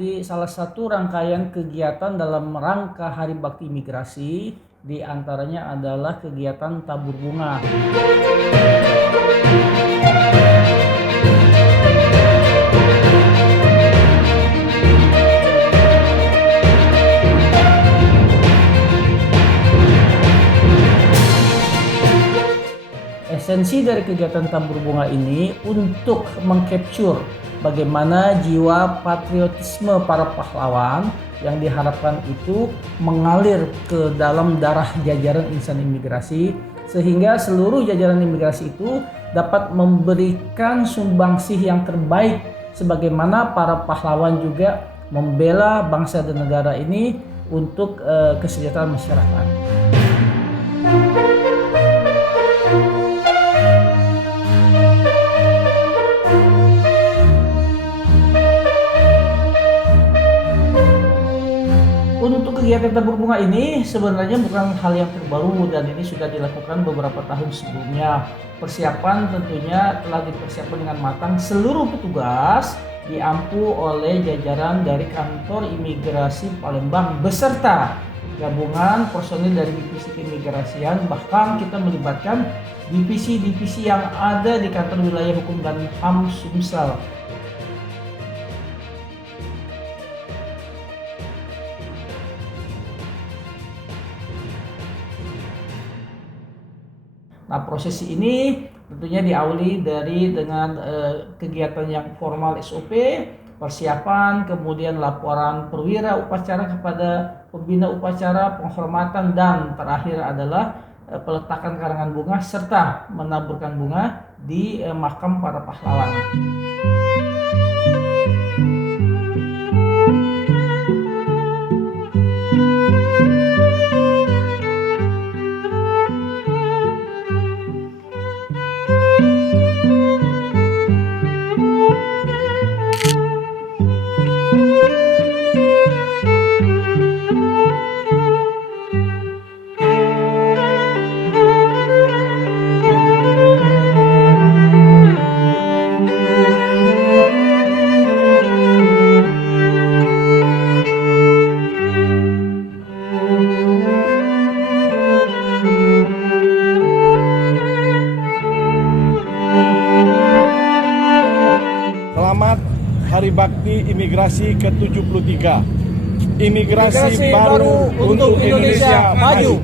menjadi salah satu rangkaian kegiatan dalam rangka Hari Bakti Imigrasi. Di antaranya adalah kegiatan tabur bunga. Esensi dari kegiatan tabur bunga ini untuk mengcapture bagaimana jiwa patriotisme para pahlawan yang diharapkan itu mengalir ke dalam darah jajaran insan imigrasi, sehingga seluruh jajaran imigrasi itu dapat memberikan sumbangsih yang terbaik sebagaimana para pahlawan juga membela bangsa dan negara ini untuk kesejahteraan masyarakat. Untuk kegiatan tabur bunga ini sebenarnya bukan hal yang terbaru dan ini sudah dilakukan beberapa tahun sebelumnya. Persiapan tentunya telah dipersiapkan dengan matang. Seluruh petugas diampu oleh jajaran dari kantor imigrasi Palembang beserta gabungan personil dari divisi keimigrasian, bahkan kita melibatkan divisi-divisi yang ada di kantor wilayah hukum dan HAM Sumsel. Nah, prosesi ini tentunya diawali dengan kegiatan yang formal SOP, persiapan, kemudian laporan perwira upacara kepada pembina upacara, penghormatan, dan terakhir adalah peletakan karangan bunga serta menaburkan bunga di makam para pahlawan. Selamat Hari Bakti Imigrasi ke-73. Imigrasi baru untuk Indonesia maju.